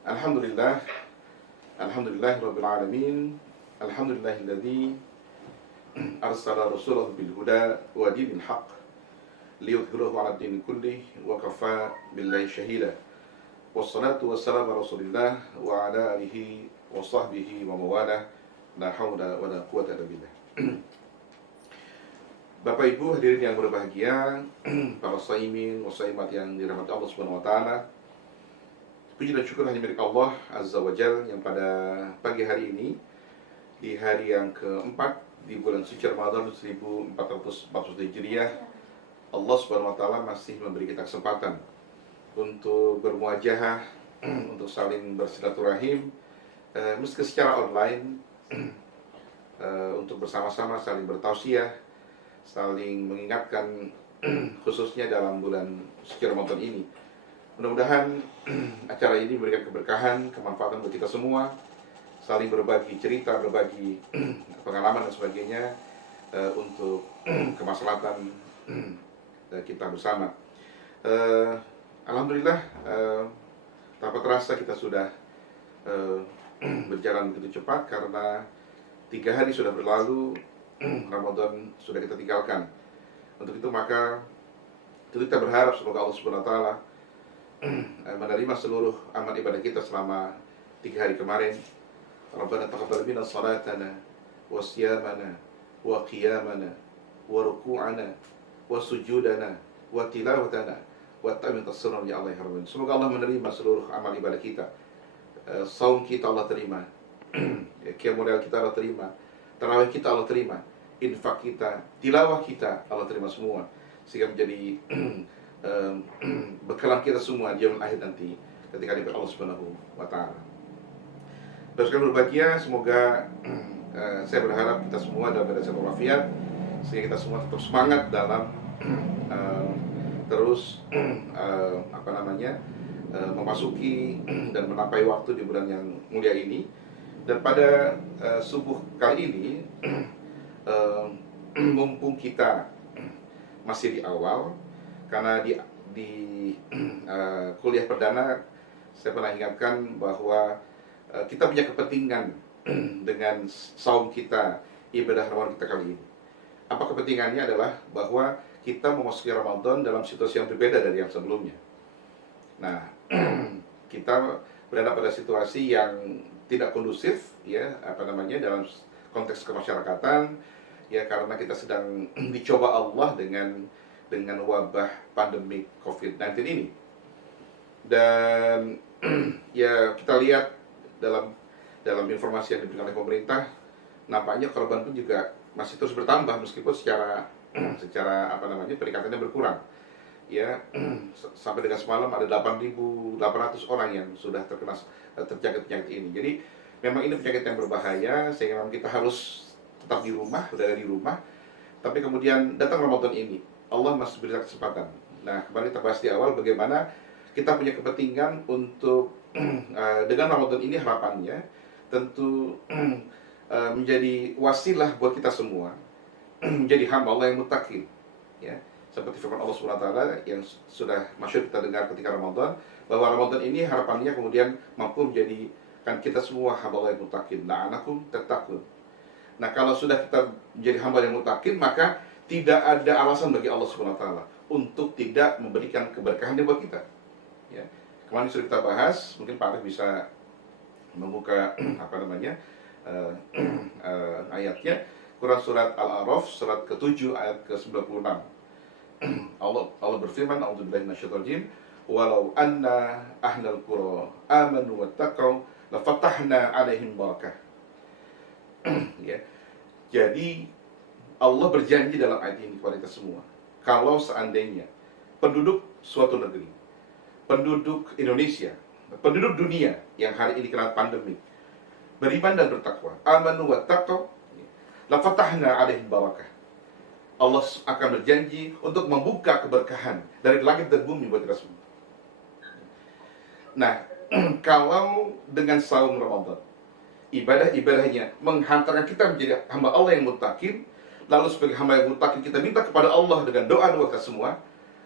Alhamdulillah, Alhamdulillahirabbil alamin. Alhamdulillahilladzi arsala rasulahu bil huda wa dinil haqq liyudhhirahu 'ala ad-din kullih wa kafa billahi shahida. Wassalatu wassalamu ala Rasulillah wa ala alihi wa sahbihi wa mawalah. La haula wa la quwwata illa billah. Bapak Ibu hadirin yang berbahagia, para shaimin wa shaimat yang dirahmati Allah Subhanahu wa taala. Puji dan syukur hanya milik Allah Azza wa Jalla yang pada pagi hari ini, di hari yang keempat di bulan suci Ramadan 1440 Hijriah, Allah Subhanahu wa taala masih memberi kita kesempatan untuk bermuajahah, untuk saling bersilaturahim, meski secara online, untuk bersama-sama saling bertausiah, saling mengingatkan khususnya dalam bulan suci Ramadan ini. Mudah-mudahan acara ini memberikan keberkahan, kemanfaatan bagi kita semua, saling berbagi cerita, berbagi pengalaman dan sebagainya, untuk kemaslahatan kita bersama. Alhamdulillah, tanpa terasa kita sudah berjalan begitu cepat karena 3 hari sudah berlalu, Ramadan sudah kita tinggalkan. Untuk itu maka kita berharap semoga Allah Subhanahu wa taala menerima seluruh amal ibadah kita selama 3 hari kemarin. Rabbana taqabbal minna salatana wa siyamana wa qiyamana wa ruku'ana wa sujudana wa tilawatana wa ta'min tasarruf ya Allah ya Rabbana. Semoga Allah menerima seluruh amal ibadah kita. Saum kita Allah terima, qiyamul lail kita Allah terima, tarawih kita Allah terima, infak kita, tilawah kita Allah terima semua, sehingga menjadi bekalan kita semua di yaumul akhir nanti ketika di Allah Subhanahu wa taala. Teruskan berbahagia, semoga saya berharap kita semua dalam keadaan sehat walafiat, sehingga kita semua tetap semangat dalam terus memasuki dan menampai waktu di bulan yang mulia ini. Dan pada subuh kali ini, mumpung kita masih di awal, karena di kuliah perdana saya pernah ingatkan bahwa kita punya kepentingan dengan saum kita, ibadah Ramadan kita kali ini. Apa kepentingannya? Adalah bahwa kita memasuki Ramadan dalam situasi yang berbeda dari yang sebelumnya. Nah, kita berada pada situasi yang tidak kondusif, dalam konteks kemasyarakatan, karena kita sedang dicoba Allah dengan wabah pandemi COVID-19 ini. Dan kita lihat dalam informasi yang diberikan oleh pemerintah, nampaknya korban pun juga masih terus bertambah meskipun secara peningkatannya berkurang. Sampai dengan semalam ada 8.800 orang yang sudah terjangkit penyakit ini. Jadi memang ini penyakit yang berbahaya, sehingga memang kita harus tetap di rumah, berada di rumah. Tapi kemudian datang Ramadan ini, Allah masih beri kesempatan. Nah, kemarin kita bahas di awal bagaimana kita punya kepentingan untuk dengan Ramadan ini, harapannya tentu menjadi wasilah buat kita semua menjadi hamba Allah yang muttaqin, seperti firman Allah Subhanahu wa taala yang sudah masyhur kita dengar ketika Ramadan, bahwa Ramadan ini harapannya kemudian mampu menjadikan kita semua hamba Allah yang muttaqin. La'anakum tattaqun. Nah, kalau sudah kita menjadi hamba yang muttaqin, maka tidak ada alasan bagi Allah Subhanahu wa taala untuk tidak memberikan keberkahan buat kita. Kemarin sudah kita bahas, mungkin Pak Arif bisa membuka ayatnya. Quran surat Al-A'raf surat ke-7 ayat ke-96. Allah berfirman, a'udzubillahi minasyaitonir rajim, walau anna ahlal qura amanu wattaqau lafatahna 'alaihim barakah. Jadi Allah berjanji dalam ayat ini kepada kita semua, kalau seandainya penduduk suatu negeri, penduduk Indonesia, penduduk dunia yang hari ini kena pandemi, beriman dan bertakwa, amanu wattaqau, lafatahna 'alaihim barakah. Allah akan berjanji untuk membuka keberkahan dari langit dan bumi buat kita semua. Nah, kalau dengan saum Ramadan, ibadah-ibadahnya menghantarkan kita menjadi hamba Allah yang muttaqin, lalu sebagai hamba yang muttaqin kita minta kepada Allah dengan doa-doa kita semua,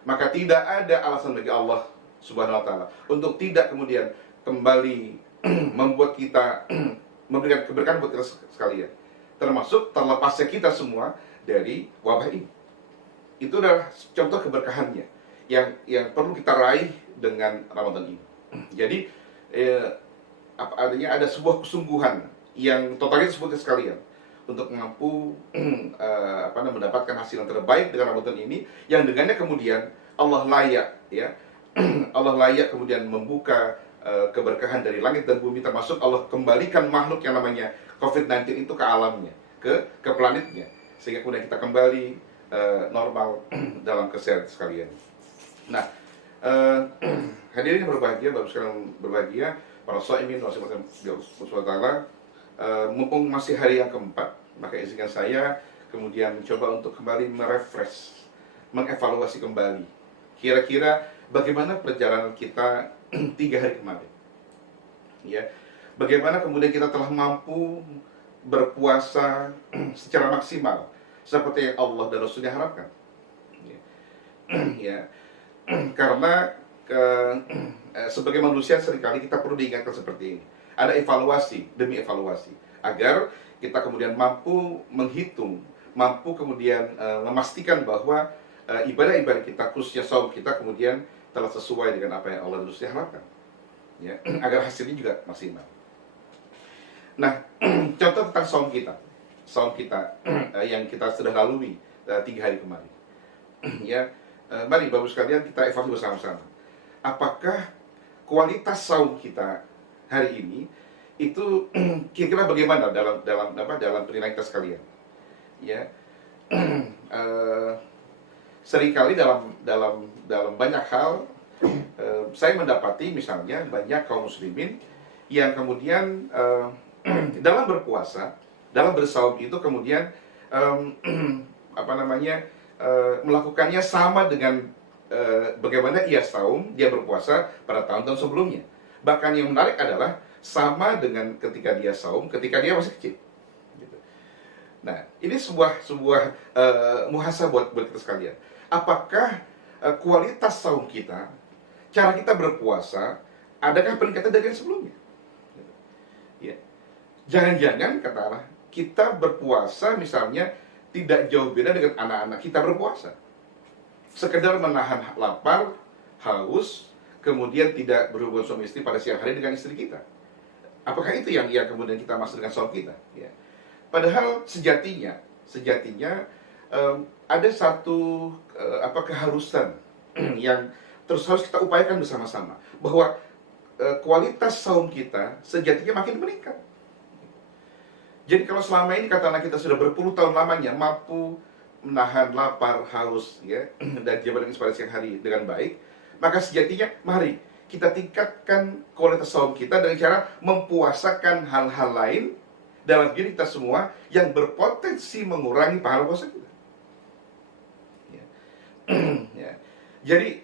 maka tidak ada alasan bagi Allah Subhanahu wa taala untuk tidak kemudian kembali membuat kita memberikan keberkahan buat kita sekalian, termasuk terlepasnya kita semua dari wabah ini. Itu adalah contoh keberkahannya yang perlu kita raih dengan Ramadan ini. Jadi apa adanya, ada sebuah kesungguhan yang totalnya disebutkan sekalian untuk mampu mendapatkan hasil yang terbaik dengan Ramadan ini, yang dengannya kemudian Allah layak, ya Allah layak kemudian membuka keberkahan dari langit dan bumi, termasuk Allah kembalikan makhluk yang namanya COVID-19 itu ke alamnya, ke planetnya, sehingga kemudian kita kembali normal dalam kesehatan sekalian. Nah, hadirin yang berbahagia, baru sekalian berbahagia, para shaimin Allah, mumpung masih hari yang keempat, maka izinkan saya kemudian coba untuk kembali merefresh, mengevaluasi kembali kira-kira bagaimana perjalanan kita 3 hari kemarin, ya. Bagaimana kemudian kita telah mampu berpuasa secara maksimal seperti yang Allah dan Rasulnya harapkan, ya. Ya. Karena sebagai manusia seringkali kita perlu diingatkan seperti ini. Ada evaluasi demi evaluasi, agar kita kemudian mampu menghitung, mampu kemudian memastikan bahwa ibadah-ibadah kita, khususnya saum kita, kemudian telah sesuai dengan apa yang Allah dan Rasulnya harapkan, ya, agar hasilnya juga maksimal. Nah, contoh tentang saum kita yang kita sudah lalui 3 hari kemarin, ya. Mari Bapak sekalian kita evaluasi bersama-sama. Apakah kualitas saum kita hari ini itu kira-kira bagaimana dalam penilaian kita sekalian, ya. Seringkali dalam banyak hal saya mendapati misalnya banyak kaum muslimin yang kemudian dalam berpuasa, dalam bersaum itu kemudian melakukannya sama dengan bagaimana ia saum, dia berpuasa pada tahun-tahun sebelumnya. Bahkan yang menarik adalah sama dengan ketika dia saum, ketika dia masih kecil. Gitu. Nah, ini sebuah muhasabah buat kita sekalian. Apakah kualitas saum kita, cara kita berpuasa, adakah peningkatan dari yang sebelumnya? Gitu. Ya. Jangan-jangan katakanlah kita berpuasa misalnya tidak jauh beda dengan anak-anak kita berpuasa. Sekedar menahan lapar, haus, kemudian tidak berhubungan suami istri pada siang hari dengan istri kita. Apakah itu yang kemudian kita maksud dengan saum kita? Ya. Padahal sejatinya ada satu keharusan yang terus harus kita upayakan bersama-sama, bahwa kualitas saum kita sejatinya makin meningkat. Jadi kalau selama ini katakanlah kita sudah berpuluh tahun lamanya mampu menahan lapar, haus, ya, dan jalan pada siang hari dengan baik, maka sejatinya mari kita tingkatkan kualitas saum kita dengan cara mempuasakan hal-hal lain dalam diri kita semua yang berpotensi mengurangi pahala puasa kita. Ya. Ya. Jadi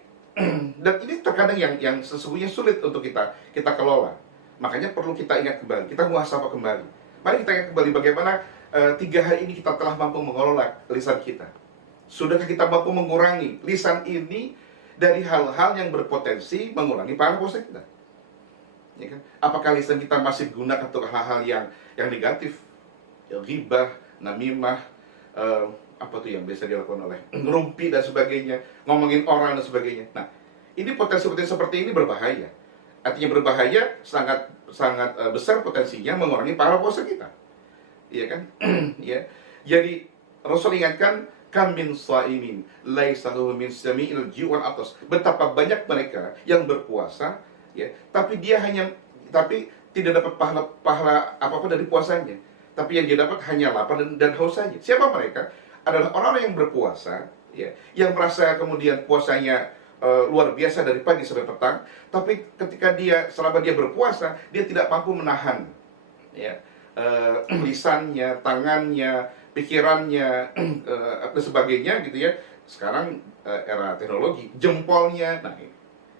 dan ini terkadang yang sesungguhnya sulit untuk kita kelola. Makanya perlu kita ingat kembali, kita muhasabah kembali. Mari kita ingat kembali bagaimana 3 hari ini kita telah mampu mengelola lisan kita. Sudahkah kita mampu mengurangi lisan ini dari hal-hal yang berpotensi mengurangi pahala puasa kita? Ya kan? Apakah lisan kita masih digunakan untuk hal-hal yang negatif, ya, ghibah, namimah, apa tuh yang biasa dilakukan oleh ngerumpi dan sebagainya, ngomongin orang dan sebagainya. Nah, ini potensi-potensi seperti ini berbahaya. Artinya berbahaya, sangat besar potensinya mengurangi pahala puasa kita. Iya kan? Ya. Jadi Rasul ingatkan, kam min shaimin laisa lahu min sami'il jiwal atas. Betapa banyak mereka yang berpuasa, ya, tapi tidak dapat pahala apa-apa dari puasanya. Tapi yang dia dapat hanya lapar dan haus saja. Siapa mereka? Adalah orang-orang yang berpuasa, ya, yang merasa kemudian puasanya luar biasa dari pagi sampai petang, tapi ketika selama dia berpuasa, dia tidak mampu menahan, ya, lisannya, tangannya, pikirannya, dan sebagainya, gitu ya. Sekarang era teknologi, jempolnya, nah,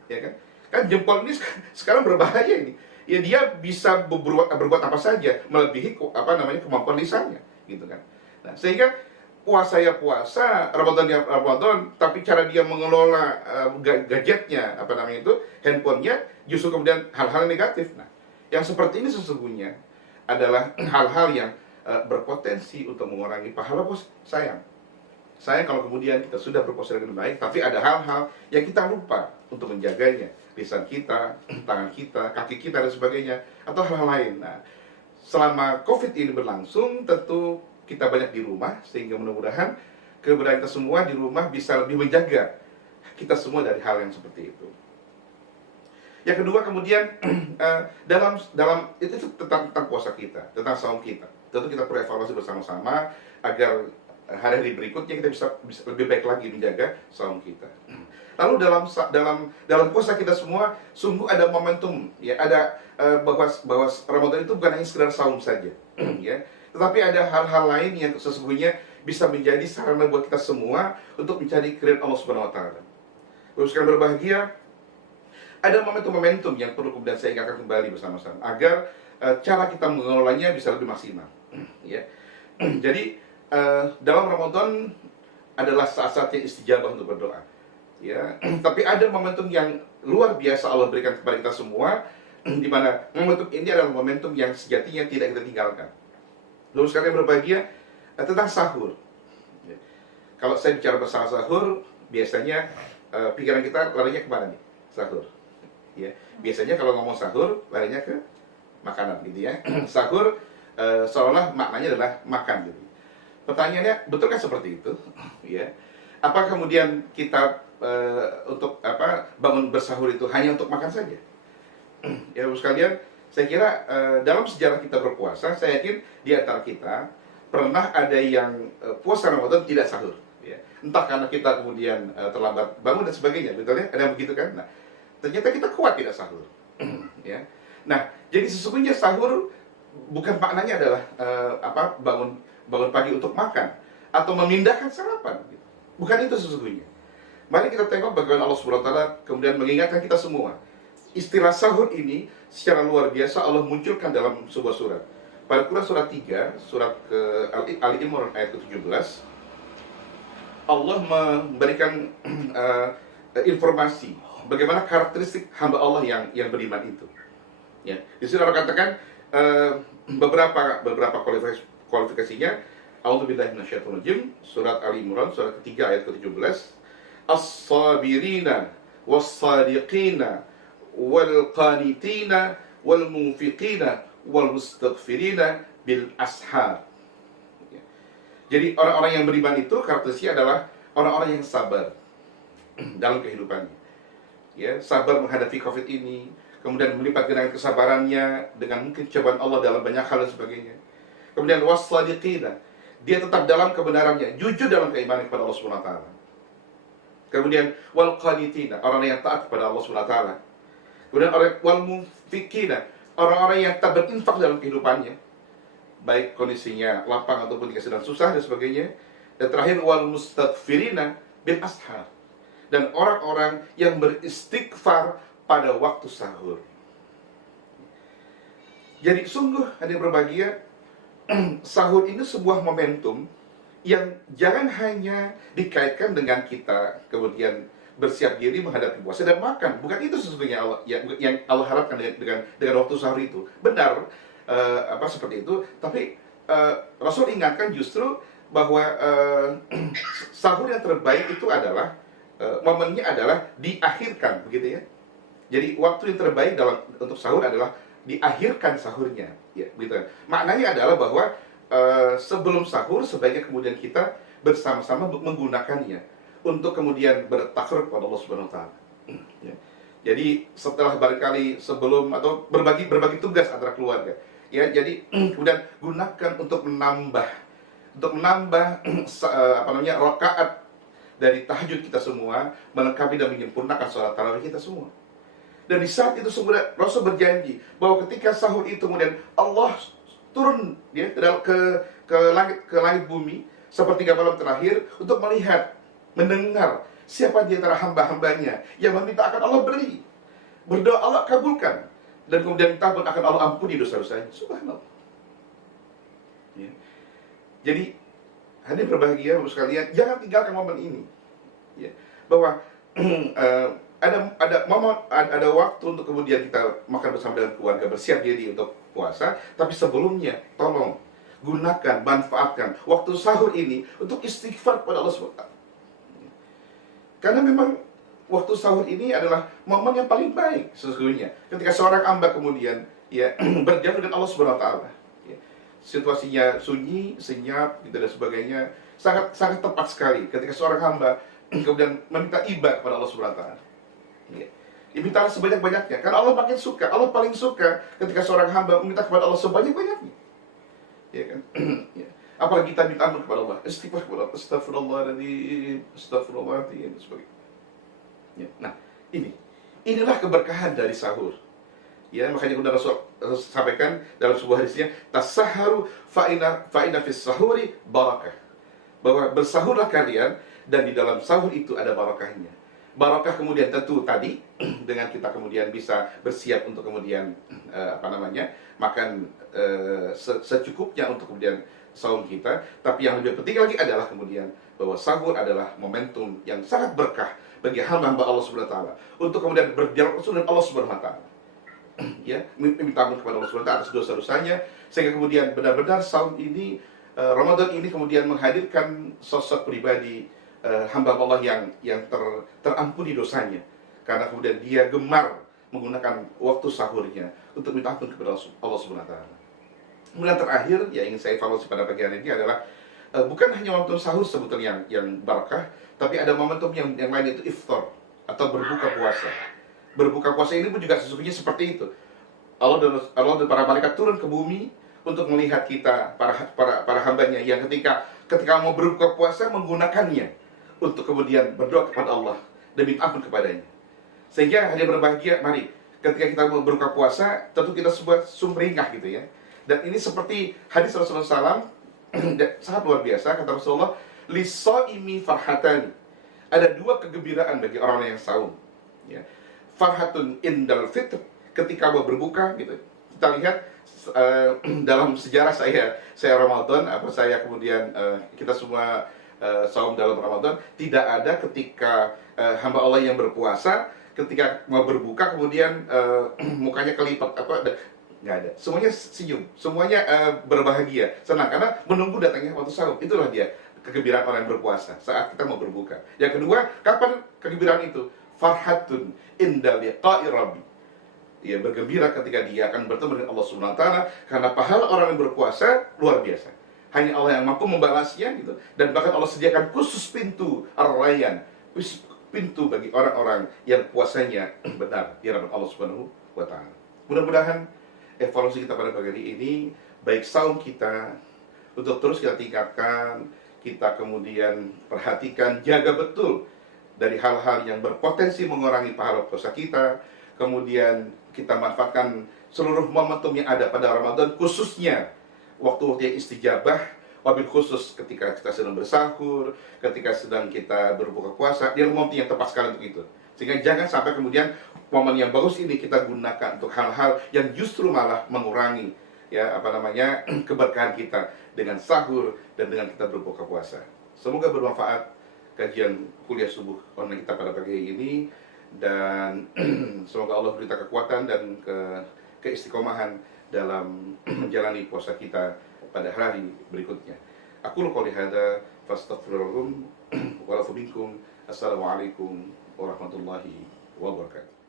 ya kan jempol ini sekarang berbahaya ini. Ya, dia bisa berbuat apa saja melebihi kemampuan lisannya, gitu kan. Nah, sehingga puasa ya puasa, Ramadan ya Ramadan, tapi cara dia mengelola gadgetnya, apa namanya itu, handphonenya, justru kemudian hal-hal negatif. Nah, yang seperti ini sesungguhnya adalah hal-hal yang berpotensi untuk mengurangi pahala sayang. Sayang kalau kemudian kita sudah berpuasa dengan baik, tapi ada hal-hal yang kita lupa untuk menjaganya, lisan kita, tangan kita, kaki kita dan sebagainya, atau hal-hal lain. Nah, selama COVID ini berlangsung, tentu kita banyak di rumah, sehingga mudah-mudahan keberadaan kita semua di rumah bisa lebih menjaga kita semua dari hal yang seperti itu. Yang kedua kemudian dalam itu tentang puasa kita, tentang saum kita. Tentu kita perlu evaluasi bersama-sama agar hari-hari berikutnya kita bisa lebih baik lagi menjaga saum kita. Lalu dalam puasa kita semua sungguh ada momentum, ya, ada bahwa Ramadan itu bukan hanya sekedar saum saja, ya, tetapi ada hal-hal lain yang sesungguhnya bisa menjadi sarana buat kita semua untuk mencari keridhaan Allah Subhanahu wa taala. Terus sekalian berbahagia, ada momentum-momentum yang perlu kemudian saya ingatkan kembali bersama-sama agar cara kita mengelolanya bisa lebih maksimal, ya. Jadi dalam Ramadan adalah saat-saat yang istijabah untuk berdoa, ya. Tapi ada momentum yang luar biasa Allah berikan kepada kita semua, di mana momentum ini adalah momentum yang sejatinya tidak kita tinggalkan. Lalu sekalian berbahagia, tentang sahur. Ya. Kalau saya bicara masalah sahur, biasanya pikiran kita larinya kemana nih? Sahur. Ya. Biasanya kalau ngomong sahur, larinya ke makanan gitu ya. Sahur seolah maknanya adalah makan gitu. Pertanyaannya, betul kan seperti itu? Ya. Apa kemudian kita untuk bangun bersahur itu hanya untuk makan saja? Ya, Bapak sekalian, saya kira dalam sejarah kita berpuasa, saya yakin di antara kita pernah ada yang puasa Ramadan tidak sahur, ya. Entah karena kita kemudian terlambat bangun dan sebagainya, betul ya? Ada yang begitu kan? Nah, ternyata kita kuat tidak sahur, ya. Nah, jadi sesungguhnya sahur bukan maknanya adalah bangun pagi untuk makan atau memindahkan sarapan, gitu. Bukan itu sesungguhnya. Mari kita tengok bagaimana Allah Subhanahu wa taala kemudian mengingatkan kita semua. Istilah sahur ini secara luar biasa Allah munculkan dalam sebuah surat. Pada Quran surat 3, surat ke Ali Imran ayat ke-17, Allah memberikan informasi bagaimana karakteristik hamba Allah yang beriman itu. Ya, di sini Allah katakan beberapa kualifikasinya. A'udzubillahi minasyaitonirrajim, surat Ali Imran surat ketiga ayat ke-17. As-sabirina was-sadiqina wal-qanitina wal-munfiqina wal-mustaghfirina bil ashar. Jadi orang-orang yang beriman itu karakteristiknya adalah orang-orang yang sabar dalam kehidupannya. Ya, sabar menghadapi COVID ini, kemudian melipat gandakan kesabarannya dengan mungkin cobaan Allah dalam banyak hal dan sebagainya. Kemudian was-sadiqina, dia tetap dalam kebenarannya, jujur dalam keimanan kepada Allah Subhanahu wa taala. Kemudian wal-qanitina, orang yang taat kepada Allah Subhanahu wa taala. Kemudian wal-munfiqina, orang-orang yang tak berinfak dalam kehidupannya, baik kondisinya lapang ataupun jika sedang susah dan sebagainya. Dan terakhir wal-mustaghfirina bil ashar, dan orang-orang yang beristighfar pada waktu sahur. Jadi sungguh ada yang berbahagia, sahur ini sebuah momentum yang jangan hanya dikaitkan dengan kita kemudian bersiap diri menghadapi puasa dan makan. Bukan itu sesungguhnya yang Allah harapkan dengan waktu sahur itu. Benar, seperti itu. Tapi Rasul ingatkan justru bahwa sahur yang terbaik itu adalah momennya adalah diakhirkan, begitu ya. Jadi waktu yang terbaik untuk sahur adalah diakhirkan sahurnya, ya, begitu. Maknanya adalah bahwa sebelum sahur sebaiknya kemudian kita bersama-sama menggunakannya untuk kemudian bertakarub kepada Allah Subhanahu wa taala. Ya. Jadi setelah barangkali sebelum atau berbagi tugas antara keluarga, ya, jadi kemudian gunakan untuk menambah rakaat dari tahajud kita semua, melengkapi dan menyempurnakan sholat tarawih kita semua. Dan di saat itu sebenarnya Rasul berjanji bahwa ketika sahur itu kemudian Allah turun, ya, ke langit bumi sepertiga malam terakhir untuk melihat, mendengar siapa di antara hamba-hambanya yang meminta akan Allah beri, berdoa Allah kabulkan, dan kemudian minta pun akan Allah ampuni dosa-dosanya. Subhanallah. Ya. Jadi Hadirin berbahagia Bapak sekalian, jangan tinggalkan momen ini. Ya, bahwa ada momen, ada waktu untuk kemudian kita makan bersama dengan keluarga, bersiap diri untuk puasa, tapi sebelumnya tolong gunakan, manfaatkan waktu sahur ini untuk istighfar kepada Allah SWT. Karena memang waktu sahur ini adalah momen yang paling baik sesungguhnya. Ketika seorang hamba kemudian ya berdialog dengan Allah SWT, ya, situasinya sunyi, senyap, gitu dan sebagainya, sangat sangat tepat sekali ketika seorang hamba kemudian meminta ibadah kepada Allah SWT. Ya. Mintalah sebanyak-banyaknya, karena Allah makin suka. Allah paling suka ketika seorang hamba meminta kepada Allah sebanyak-banyaknya. Ya kan? Ya. Apalagi kita minta ampun kepada Allah, istighfar kepada Allah, astagfirullahaladzim, astagfirullahaladzim, dan sebagainya. Ya. Nah, inilah keberkahan dari sahur. Ya, makanya kemudian Rasul sampaikan dalam sebuah hadisnya, tasaharu fa'ina fis sahuri barakah. Bahwa bersahurlah kalian dan di dalam sahur itu ada barakahnya. Barakah kemudian tentu tadi dengan kita kemudian bisa bersiap untuk kemudian makan secukupnya untuk kemudian sahur kita. Tapi yang lebih penting lagi adalah kemudian bahwa sahur adalah momentum yang sangat berkah bagi hamba-hamba Allah Subhanahu wa taala untuk kemudian berdialog langsung dengan Allah Subhanahu wa taala. Ya, minta ampun kepada Allah Subhanahu wa taala atas dosa-dosanya, sehingga kemudian benar-benar sahur ini, Ramadan ini kemudian menghadirkan sosok pribadi hamba Allah yang terampuni dosanya, karena kemudian dia gemar menggunakan waktu sahurnya untuk minta ampun kepada Allah Subhanahu wa taala. Kemudian terakhir yang ingin saya evaluasi pada pagi hari ini adalah bukan hanya momentum sahur sebetulnya yang barakah, tapi ada momentum yang lain, itu iftar atau berbuka puasa. Berbuka puasa ini pun juga sesungguhnya seperti itu. Allah dan para malaikat turun ke bumi untuk melihat kita, para hambanya yang ketika mau berbuka puasa menggunakannya untuk kemudian berdoa kepada Allah dan minta ampun kepadanya. Sehingga hanya berbahagia, mari ketika kita mau berbuka puasa, tentu kita sebuah sumringah gitu ya. Dan ini seperti hadis Rasulullah SAW, sangat luar biasa, kata Rasulullah, lisaimi farhatani. Ada dua kegembiraan bagi orang yang saum. Ya. Farhatun indal fitr, ketika mau berbuka gitu. Kita lihat dalam sejarah saya Ramadan, kemudian kita semua saum dalam Ramadan, tidak ada ketika hamba Allah yang berpuasa ketika mau berbuka kemudian mukanya kelipat nggak ada. Semuanya senyum, semuanya berbahagia, senang karena menunggu datangnya waktu sahur. Itulah dia kegembiraan orang yang berpuasa saat kita mau berbuka. Yang kedua, kapan kegembiraan itu? Farhatun inda liqa'i rabbi. Ia bergembira ketika dia akan bertemu dengan Allah Subhanahu wa taala, karena pahala orang yang berpuasa luar biasa. Hanya Allah yang mampu membalasnya gitu. Dan bahkan Allah sediakan khusus pintu ar-rayyan, pintu bagi orang-orang yang puasanya benar di hadapan Allah Subhanahu wa taala. Mudah-mudahan evaluasi kita pada pagi hari ini, baik saum kita untuk terus kita tingkatkan, kita kemudian perhatikan, jaga betul dari hal-hal yang berpotensi mengurangi pahala puasa kita. Kemudian kita manfaatkan seluruh momentum yang ada pada Ramadan, khususnya waktu-waktu yang istijabah, wabil khusus ketika kita sedang bersahur, ketika sedang kita berbuka puasa, dia momentum yang tepat sekali untuk itu. Sehingga jangan sampai kemudian momen yang bagus ini kita gunakan untuk hal-hal yang justru malah mengurangi keberkahan kita dengan sahur dan dengan kita berbuka puasa. Semoga bermanfaat kajian kuliah subuh online kita pada pagi ini, dan semoga Allah beri kita kekuatan dan keistiqomahan dalam menjalani puasa kita pada hari berikutnya. Aku qouli hadza fastaghfirullahaladzim wa lakum minkum. Assalamualaikum warahmatullahi wabarakatuh.